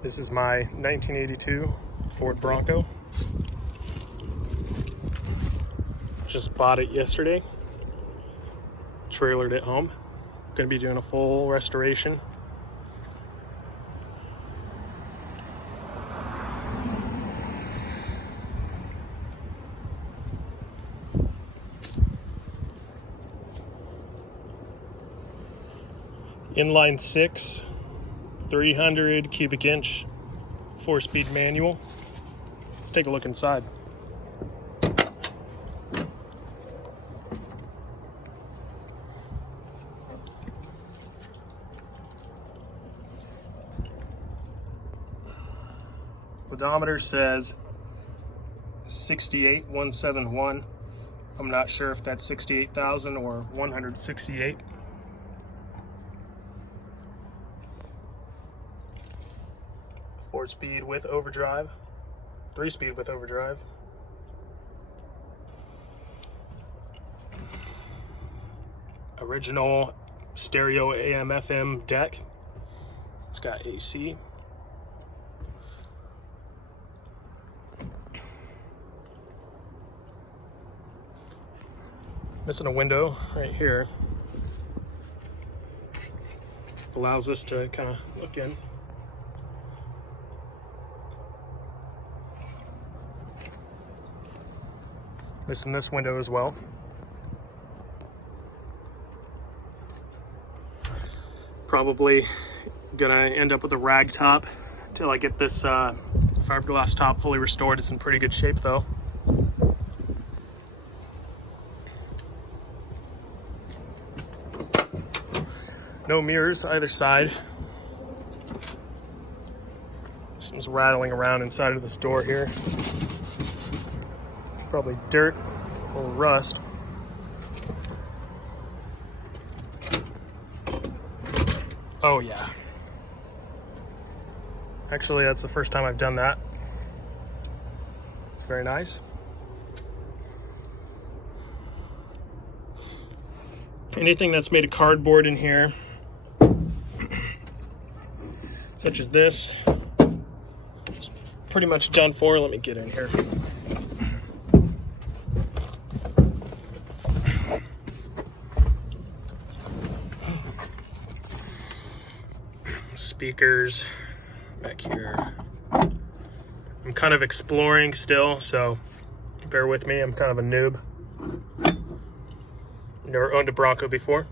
This is my 1982 Ford Bronco. Just bought it yesterday. Trailered it home. Gonna be doing a full restoration. Inline 6, 300 cubic inch, 4-speed manual. Let's take a look inside. Odometer says 68,171. I'm not sure if that's 68,000 or 168. Four-speed with overdrive, 3-speed with overdrive. Original stereo AM/FM deck. It's got AC. Missing a window right here. Allows us to kind of look in. Missing this window as well. Probably gonna end up with a rag top until I get this fiberglass top fully restored. It's in pretty good shape though. No mirrors either side. Something's rattling around inside of this door here. Probably dirt or rust. Oh yeah. Actually, that's the first time I've done that. It's very nice. Anything that's made of cardboard in here, such as this, is pretty much done for. Let me get in here. Speakers back here. I'm kind of exploring still, so bear with me. I'm kind of a noob. Never owned a Bronco before.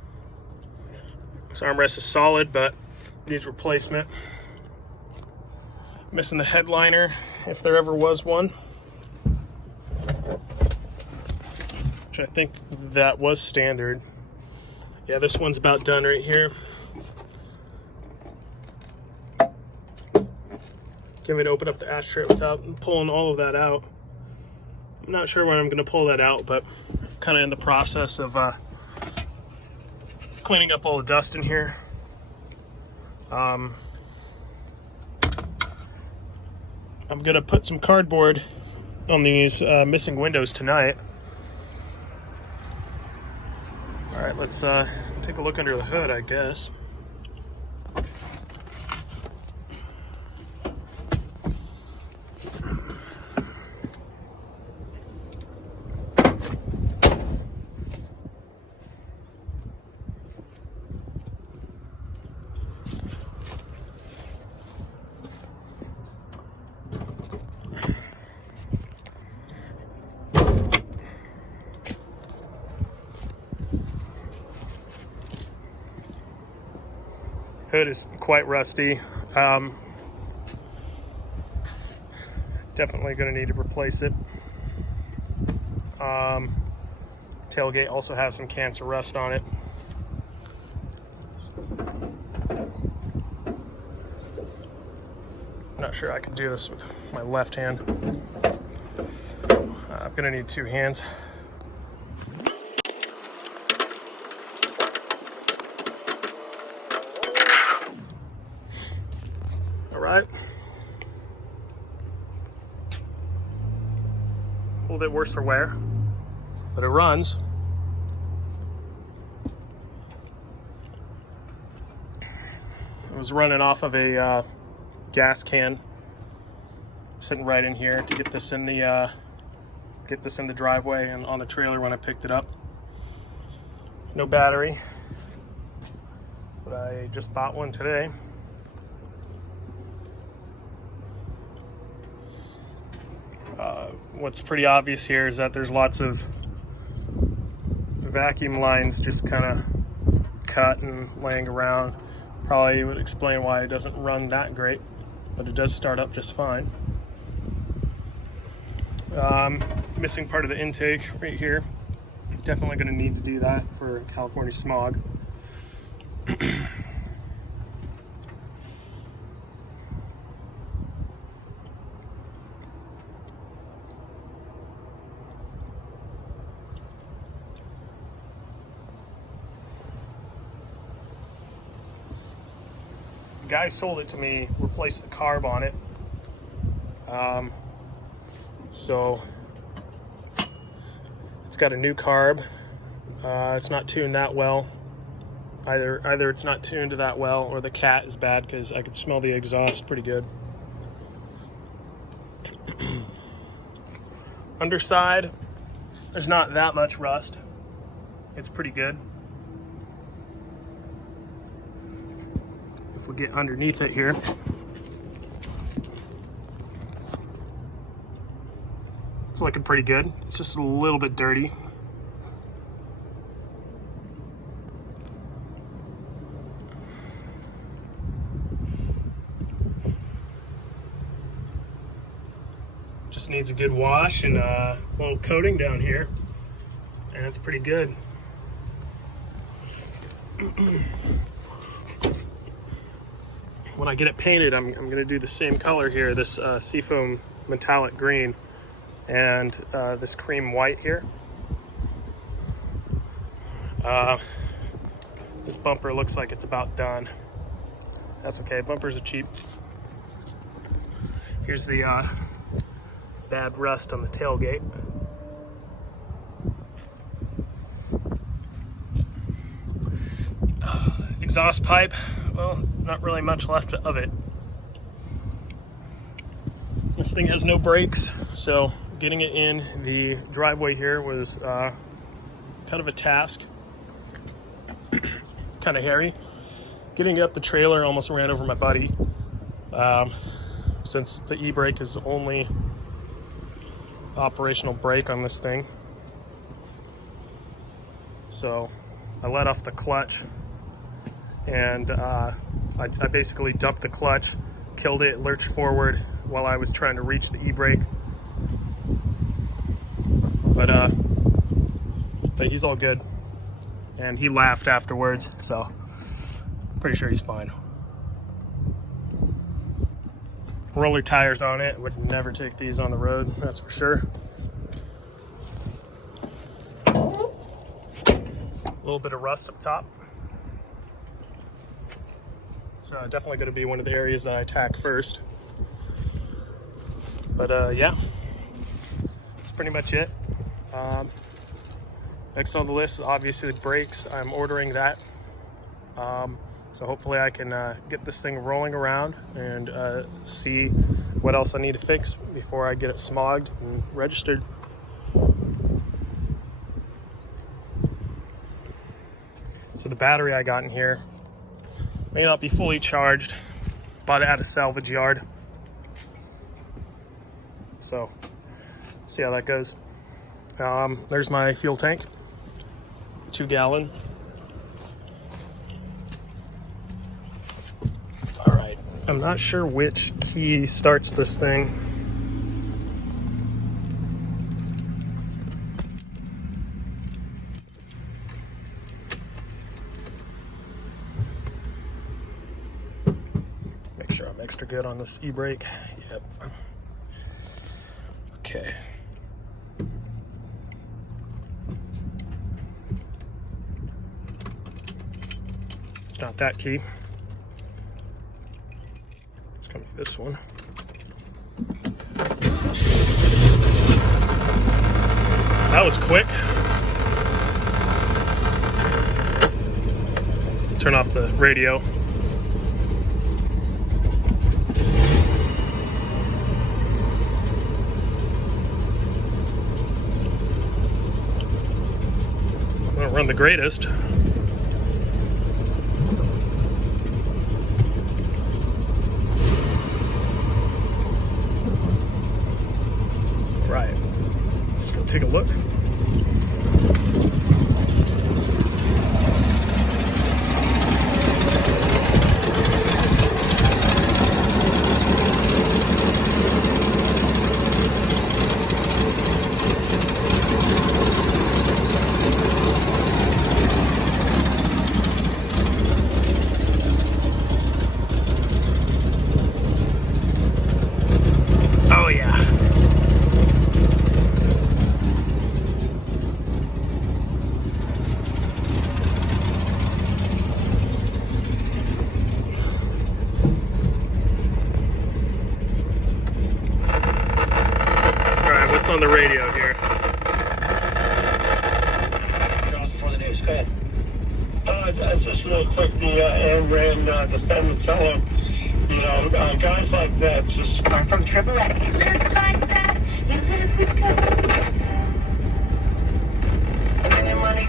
This armrest is solid, but needs replacement. Missing the headliner, if there ever was one. Which I think that was standard. Yeah, this one's about done right here. Can't even open up the ashtray without pulling all of that out. I'm not sure when I'm going to pull that out, but I'm kind of in the process of cleaning up all the dust in here. I'm going to put some cardboard on these missing windows tonight. All right, let's take a look under the hood, I guess. Hood is quite rusty. Definitely going to need to replace it. Tailgate also has some cancer rust on it. Not sure I can do this with my left hand. I'm going to need two hands. All right. A little bit worse for wear, but it runs. It was running off of a gas can sitting right in here to get this in the driveway and on the trailer when I picked it up. No battery, but I just bought one today. What's pretty obvious here is that there's lots of vacuum lines just kind of cut and laying around. Probably would explain why it doesn't run that great, but it does start up just fine. Missing part of the intake right here. Definitely going to need to do that for California smog. The guy sold it to me, replaced the carb on it. So it's got a new carb. It's not tuned that well. Either it's not tuned that well, or the cat is bad, because I could smell the exhaust pretty good. Underside, there's not that much rust. It's pretty good. If we get underneath it here, it's looking pretty good. It's just a little bit dirty. Just needs a good wash and a little coating down here, and it's pretty good. When I get it painted, I'm going to do the same color here, this seafoam metallic green, and this cream white here. This bumper looks like it's about done. That's okay, bumpers are cheap. Here's the bad rust on the tailgate. Exhaust pipe, well, not really much left of it. This thing has no brakes, so getting it in the driveway here was kind of a task. Kind of hairy. Getting it up the trailer almost ran over my buddy, since the e-brake is the only operational brake on this thing. So I let off the clutch, and I basically dumped the clutch, killed it, lurched forward while I was trying to reach the e-brake. But he's all good, and he laughed afterwards, so I'm pretty sure he's fine. Roller tires on it. Would never take these on the road, that's for sure. A little bit of rust up top. So definitely going to be one of the areas that I attack first. But yeah, that's pretty much it. Next on the list is obviously the brakes. I'm ordering that. So hopefully I can get this thing rolling around and see what else I need to fix before I get it smogged and registered. So the battery I got in here may not be fully charged. Bought it at a salvage yard. So, see how that goes. There's my fuel tank, 2 gallon. All right, I'm not sure which key starts this thing. Make sure I'm extra good on this e-brake. Yep. Okay. It's not that key. It's gonna be this one. That was quick. Turn off the radio. don't run the greatest. Right, let's go take a look. Oh yeah. All right, what's on the radio here? John, for the news, go ahead. Just real quick, the AMRAN defendant fellow, you know, guys like that just come from AAA. You live like that, you live with consequences. And your money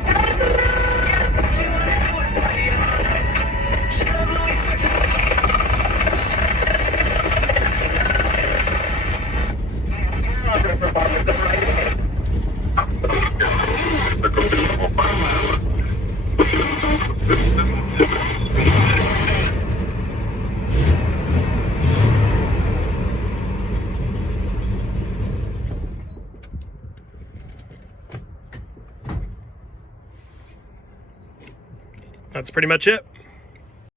That's pretty much it.